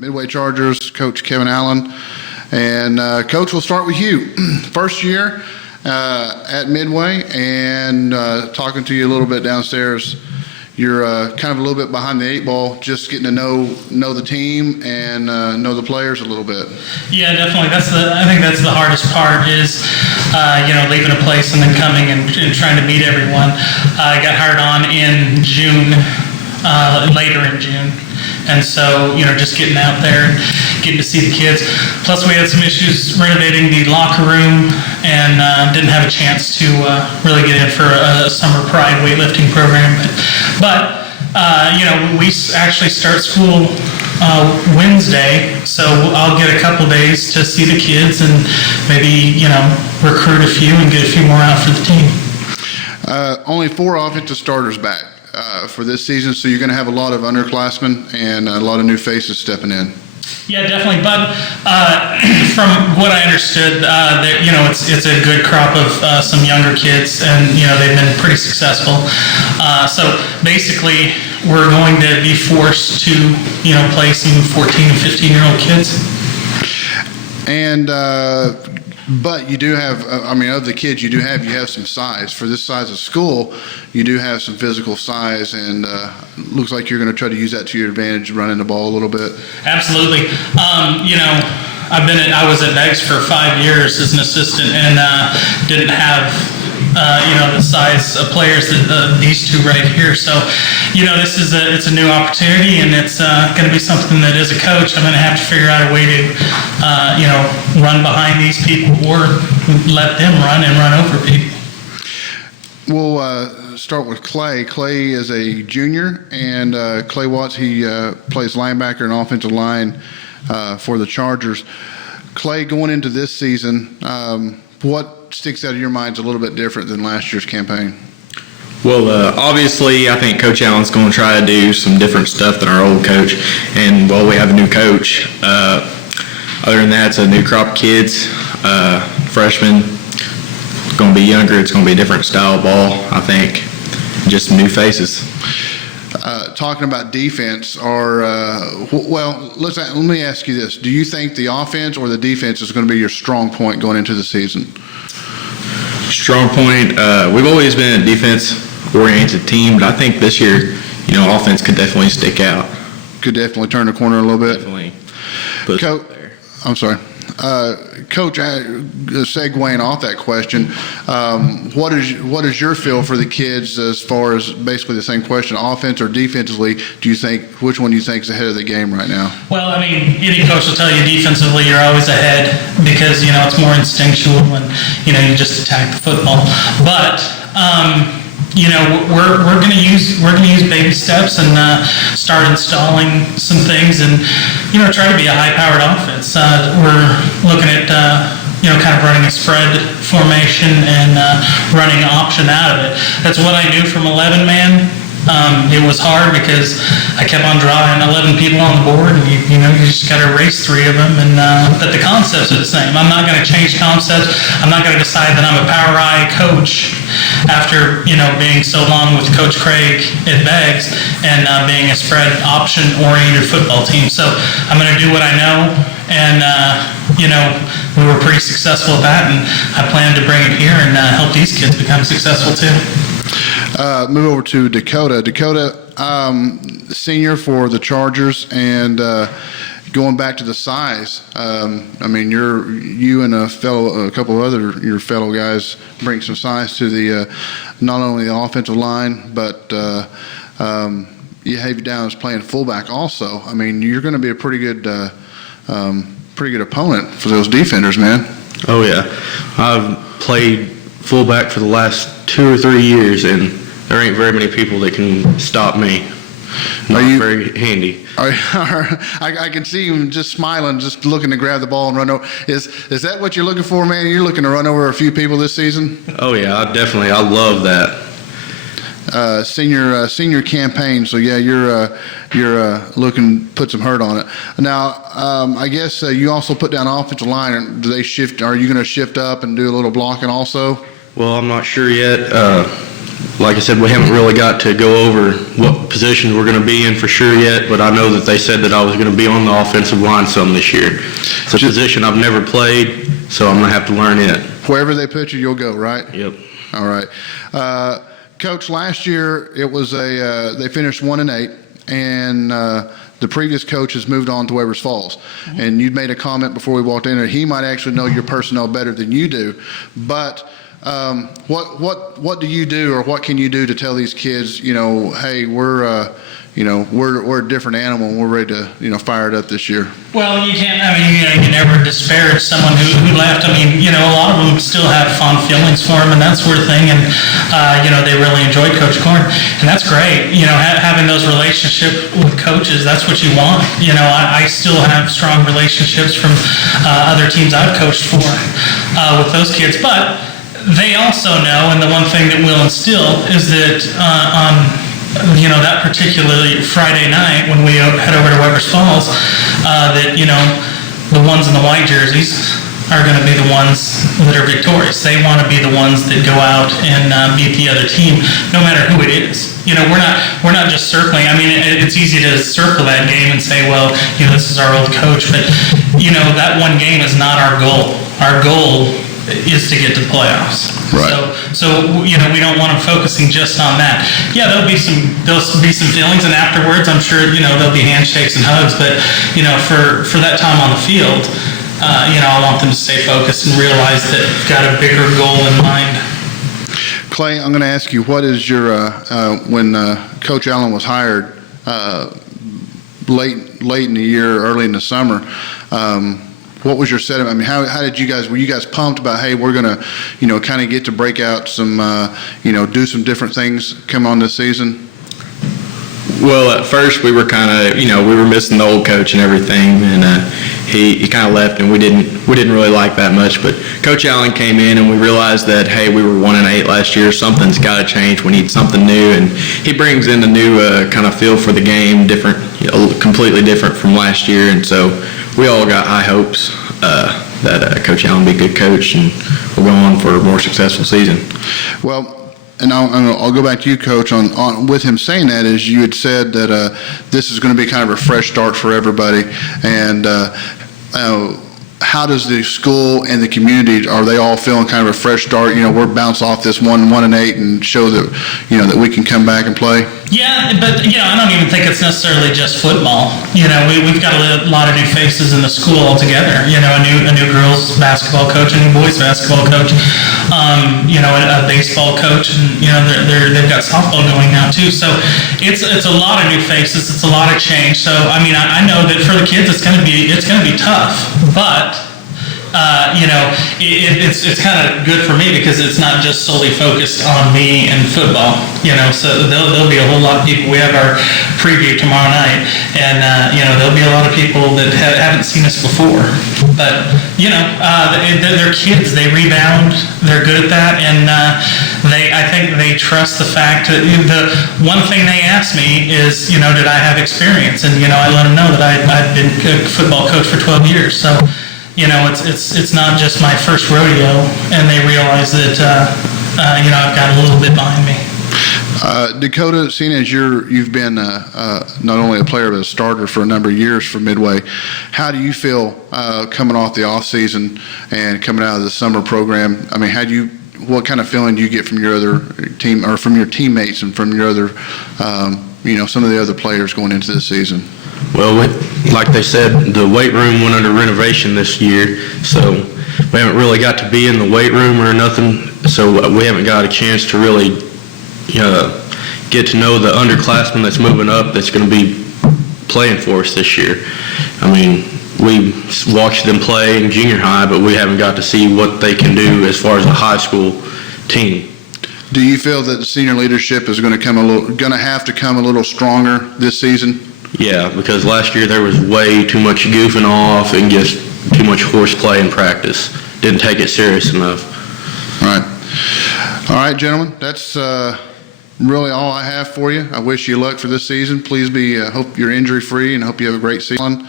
Midway Chargers, Coach Kevin Allen. And, Coach, we'll start with you. First year at Midway, and talking to you a little bit downstairs, you're kind of a little bit behind the eight ball, just getting to know the team and know the players a little bit. Yeah, definitely. I think that's the hardest part is, leaving a place and then coming and trying to meet everyone. I got hired on in June, later in June. And so, just getting out there and getting to see the kids. Plus, we had some issues renovating the locker room and didn't have a chance to really get in for a summer pride weightlifting program. But we actually start school Wednesday, so I'll get a couple days to see the kids and maybe, recruit a few and get a few more out for the team. Only 4 offensive starters back for this season, so you're going to have a lot of underclassmen and a lot of new faces stepping in. Yeah, definitely. But from what I understood, it's a good crop of some younger kids, and they've been pretty successful. So basically, we're going to be forced to play some 14 and 15-year-old kids. And but you do have, of the kids you have some size. For this size of school, you do have some physical size, and looks like you're going to try to use that to your advantage, running the ball a little bit. Absolutely. I was at Beggs for 5 years as an assistant, and didn't have the size of players that these two right here. So, it's a new opportunity, and it's going to be something that as a coach, I'm going to have to figure out a way to, run behind these people or let them run and run over people. We'll start with Clay. Clay is a junior, and Clay Watts, he plays linebacker and offensive line for the Chargers. Clay, going into this season, what sticks out of your minds a little bit different than last year's campaign? Well, obviously, I think Coach Allen's going to try to do some different stuff than our old coach. And, we have a new coach. Other than that, it's a new crop of kids, freshmen. It's going to be younger. It's going to be a different style of ball, I think. Just some new faces. Talking about defense, let me ask you this. Do you think the offense or the defense is going to be your strong point going into the season? Strong point. We've always been a defense-oriented team, but I think this year, offense could definitely stick out. Could definitely turn the corner a little bit. Definitely. I'm sorry. Coach, segueing off that question, what is your feel for the kids as far as basically the same question, offense or defensively? Which one do you think is ahead of the game right now? Well, any coach will tell you defensively you're always ahead because, it's more instinctual and, you just attack the football. But, we're going to use baby steps and start installing some things and try to be a high-powered offense. We're looking at kind of running a spread formation and running option out of it. That's what I knew from 11-man. It was hard because I kept on drawing 11 people on the board, and you just got to erase 3 of them. And but the concepts are the same. I'm not going to change concepts. I'm not going to decide that I'm a power eye coach after being so long with Coach Craig at Beggs and being a spread option oriented football team. So I'm going to do what I know, and we were pretty successful at that, and I plan to bring it here and help these kids become successful too. Move over to Dakota. Dakota, senior for the Chargers, and going back to the size. You and a couple of other your fellow guys bring some size to the not only the offensive line, but you have you down as playing fullback also. You're going to be a pretty good opponent for those defenders, man. Oh yeah, I've played fullback for the last 2 or 3 years, and there ain't very many people that can stop me. Very handy. I can see him just smiling, just looking to grab the ball and run over. Is that what you're looking for, man? You're looking to run over a few people this season? Oh yeah, I love that. Senior campaign. So yeah, you're looking to put some hurt on it. Now, I guess you also put down offensive line. Do they shift? Are you going to shift up and do a little blocking also? Well, I'm not sure yet. like I said, we haven't really got to go over what positions we're going to be in for sure yet, but I know that they said that I was going to be on the offensive line some this year. It's a position I've never played, so I'm going to have to learn it. Wherever they put you, you'll go, right? Yep. All right. Coach, last year it was they finished 1-8, and the previous coach has moved on to Weber's Falls. Mm-hmm. And you'd made a comment before we walked in there. He might actually know your personnel better than you do, but what do you do, or what can you do to tell these kids, hey, we're a different animal and we're ready to, fire it up this year? Well, you can't, you never disparage someone who left. A lot of them still have fond feelings for him and that sort of thing. And, they really enjoyed Coach Korn. And that's great. Having those relationships with coaches, that's what you want. I still have strong relationships from other teams I've coached for with those kids. But they also know, and the one thing that we'll instill is that on that particularly Friday night when we head over to Weber's Falls, that, the ones in the white jerseys are going to be the ones that are victorious. They want to be the ones that go out and beat the other team, no matter who it is. We're not just circling. It's easy to circle that game and say, well, this is our old coach, but, that one game is not our goal. Our goal is to get to the playoffs. Right. So we don't want them focusing just on that. Yeah, there'll be some feelings, and afterwards, I'm sure there'll be handshakes and hugs. But for that time on the field, I want them to stay focused and realize that we've got a bigger goal in mind. Clay, I'm going to ask you, what is your when Coach Allen was hired late in the year, early in the summer? What was your setup? How did you guys, were you guys pumped about, hey, we're going to, kind of get to break out some, do some different things come on this season? Well, at first we were kind of, we were missing the old coach and everything, and he kind of left, and we didn't really like that much. But Coach Allen came in, and we realized that, hey, we were 1-8 last year. Something's got to change. We need something new, and he brings in a new kind of feel for the game, different, completely different from last year, and so we all got high hopes that Coach Allen will be a good coach and we'll go on for a more successful season. Well, and I'll go back to you, Coach, on with him saying that, is you had said that this is going to be kind of a fresh start for everybody. And how does the school and the community, are they all feeling kind of a fresh start? We're bounce off this 1-8 and show that, that we can come back and play? Yeah, but, I don't even think it's necessarily just football. We've got a lot of new faces in the school altogether. A new girls basketball coach, a new boys basketball coach, a baseball coach, and, they've got softball going now too. So it's a lot of new faces. It's a lot of change. So, I know that for the kids, it's going to be tough, but it's kind of good for me because it's not just solely focused on me and football, so there'll be a whole lot of people. We have our preview tomorrow night, and, there'll be a lot of people that haven't seen us before, but, they're kids, they rebound, they're good at that, and I think they trust the fact that the one thing they ask me is, did I have experience? And, I let them know that I've been a football coach for 12 years, so it's not just my first rodeo, and they realize that, I've got a little bit behind me. Dakota, seeing as you've been not only a player but a starter for a number of years for Midway, how do you feel coming off the off season and coming out of the summer program? What kind of feeling do you get from your other team, or from your teammates, and from your other, some of the other players going into the season? Well, like they said, the weight room went under renovation this year, so we haven't really got to be in the weight room or nothing, so we haven't got a chance to really get to know the underclassmen that's moving up that's going to be playing for us this year. We watched them play in junior high, but we haven't got to see what they can do as far as a high school team. Do you feel that the senior leadership is going to have to come a little stronger this season? Yeah, because last year there was way too much goofing off and just too much horseplay in practice. Didn't take it serious enough. All right, gentlemen, that's really all I have for you. I wish you luck for this season. Please hope you're injury free, and hope you have a great season.